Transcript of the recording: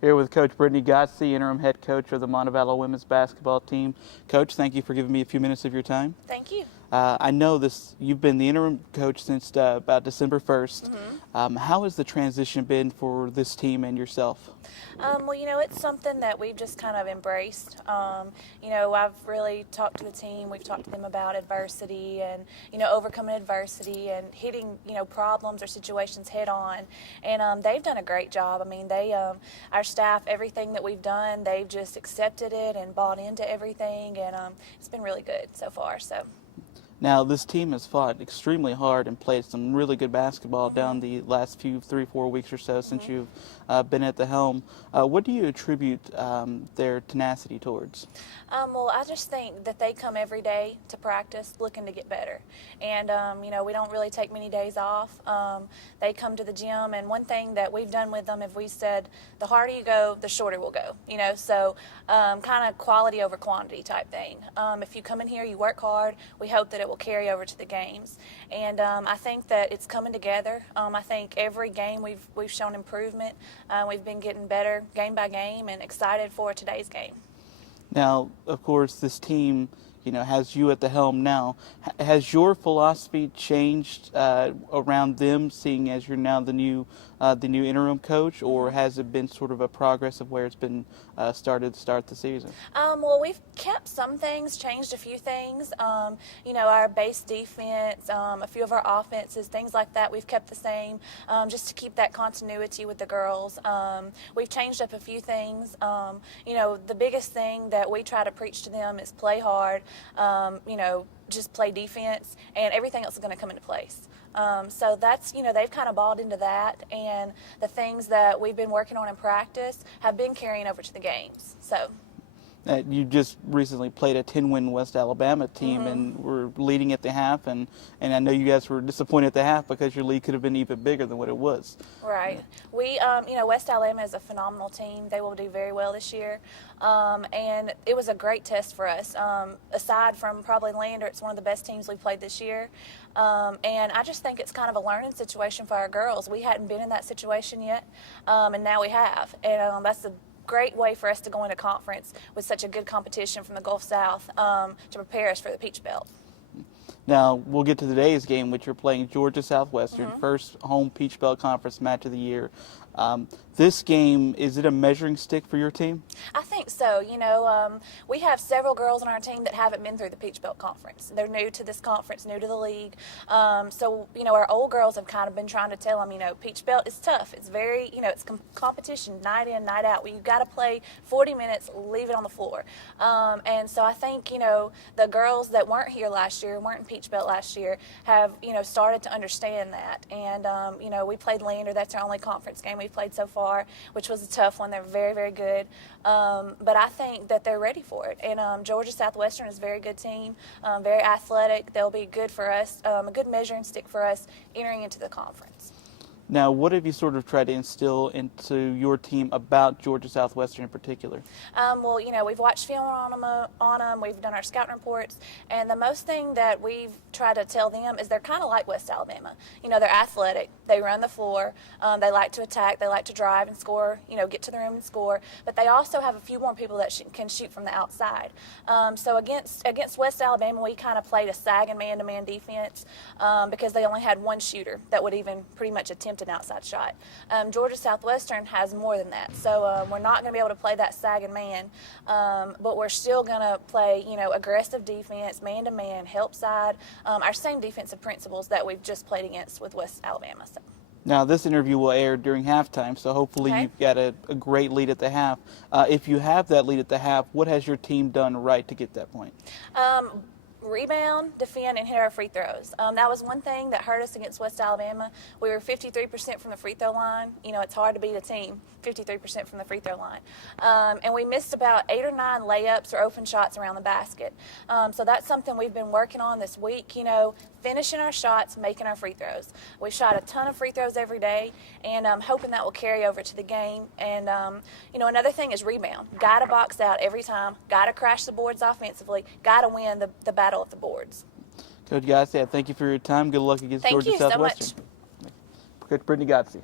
Here with Coach Brittany Godsey, interim head coach of the Montevallo women's basketball team. Coach, thank you for giving me a few minutes of your time. Thank you. I know you've been the interim coach since about December 1st. How has the transition been for this team and yourself? Well, it's something that we've just kind of embraced. I've really talked to the team. We've talked to them about adversity and, overcoming adversity and hitting, problems or situations head on. And they've done a great job. I mean, our staff, everything that we've done, they've just accepted it and bought into everything. And it's been really good so far. So. Now, this team has fought extremely hard and played some really good basketball down the last 3-4 weeks or so since you've been at the helm. What do you attribute their tenacity towards? Well, I just think that they come every day to practice looking to get better. And, we don't really take many days off. They come to the gym, and one thing that we've done with them is we said, the harder you go, the shorter we'll go. So kind of quality over quantity type thing. If you come in here, you work hard, we hope that it will carry over to the games. And I think that it's coming together. I think every game we've shown improvement. We've been getting better game by game and excited for today's game. Now, of course, this team, has you at the helm now. Has your philosophy changed around them, seeing as you're now the new interim coach, or has it been sort of a progress of where it's been started to start the season? Well, we've kept some things, changed a few things. Our base defense, a few of our offenses, things like that, we've kept the same, just to keep that continuity with the girls. We've changed up a few things. The biggest thing that we try to preach to them is play hard, just play defense, and everything else is going to come into place. So that's, they've kind of bought into that, and the things that we've been working on in practice have been carrying over to the games. So. You just recently played a 10-win West Alabama team and were leading at the half, and I know you guys were disappointed at the half because your lead could have been even bigger than what it was. Right. We, West Alabama is a phenomenal team. They will do very well this year, and it was a great test for us. Aside from probably Lander, it's one of the best teams we've played this year, and I just think it's kind of a learning situation for our girls. We hadn't been in that situation yet, and now we have, and that's a great way for us to go into conference with such a good competition from the Gulf South to prepare us for the Peach Belt. Now, we'll get to today's game, which you're playing Georgia Southwestern, first home Peach Belt Conference match of the year. This game, is it a measuring stick for your team? I think so. We have several girls on our team that haven't been through the Peach Belt Conference. They're new to this conference, new to the league. So, our old girls have kind of been trying to tell them, Peach Belt is tough. It's very, it's competition night in, night out. You've got to play 40 minutes, leave it on the floor. And so I think, the girls that weren't here last year, weren't in Peach Belt last year, have, started to understand that. And, we played Lander. That's our only conference game we've played so far, which was a tough one. They're very, very good. But I think that they're ready for it. And Georgia Southwestern is a very good team, very athletic. They'll be good for us, a good measuring stick for us entering into the conference. Now, what have you sort of tried to instill into your team about Georgia Southwestern in particular? Well, we've watched film on them, we've done our scouting reports, and the most thing that we've tried to tell them is they're kind of like West Alabama. They're athletic, they run the floor, they like to attack, they like to drive and score, get to the rim and score, but they also have a few more people that can shoot from the outside. So against West Alabama, we kind of played a sagging man-to-man defense because they only had one shooter that would even pretty much attempt an outside shot. Georgia Southwestern has more than that, so we're not going to be able to play that sagging man, but we're still going to play, aggressive defense, man-to-man, help side, our same defensive principles that we've just played against with West Alabama. So. Now, this interview will air during halftime, so hopefully you've got a great lead at the half. If you have that lead at the half, what has your team done right to get that point? Rebound, defend, and hit our free throws. That was one thing that hurt us against West Alabama. We were 53% from the free throw line. It's hard to beat a team 53% from the free throw line. And we missed about 8 or 9 layups or open shots around the basket. So that's something we've been working on this week, finishing our shots, making our free throws. We shot a ton of free throws every day, and I'm hoping that will carry over to the game. And, another thing is rebound. Got to box out every time. Got to crash the boards offensively. Got to win the battle of the boards. Coach Godsey, thank you for your time. Good luck against Georgia Southwestern. Thank you so much. Coach Brittany Godsey.